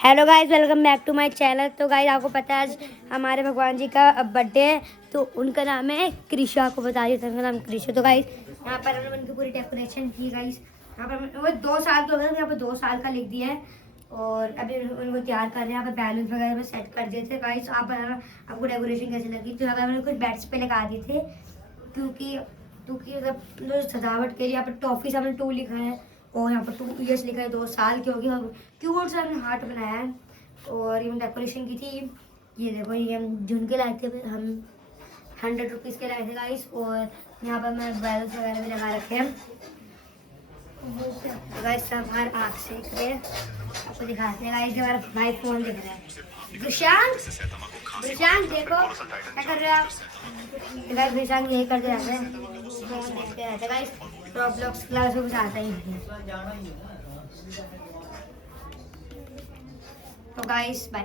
Hello guys, welcome back to my channel. तो guys आपको पता है आज हमारे भगवान जी का बर्थडे है, तो उनका नाम है कृषा। आपको बता दिया था उनका नाम कृषा। तो गाइस यहाँ पर हमने उनकी पूरी डेकोरेशन की। गाइस यहाँ पर वो 2 साल के हो गए, यहाँ पर 2 साल का लिख दिया है और अभी उनको तैयार कर रहे हैं। यहाँ पर बैलून वगैरह में सेट कर दिए थे। गाइस यहाँ पर आपको डेकोरेशन कैसे लगी, तो अगर मैंने कुछ बेड्स पे लगा दिए थे क्योंकि क्योंकि मतलब सजावट के लिए यहाँ पर टॉफी हमने 2 लिखा है और यहाँ पर 2 ईयर्स लिखा है, 2 साल की होगी। क्यूट सा हमने हार्ट बनाया है और ये डेकोरेशन की थी। ये देखो, ये हम झुमके लाए थे, हम 100 रुपीज़ के लाए थे गाइस। और यहाँ पर मैं बैलून्स वगैरह भी लगा रखे हैं। तो गाइस सब हमारे आँख से आपको दिखाते हैं। गाइस हमारा भाई फोन दिख रहा है। विशांत देखो क्या कर रहे हो आप। गाइस विशांत यही करते रहते हैं, फोन देखते रहते हैं गाइस। रॉब्लॉक्स क्लास में कुछ आता ही नहीं है। तो गाइस बाय।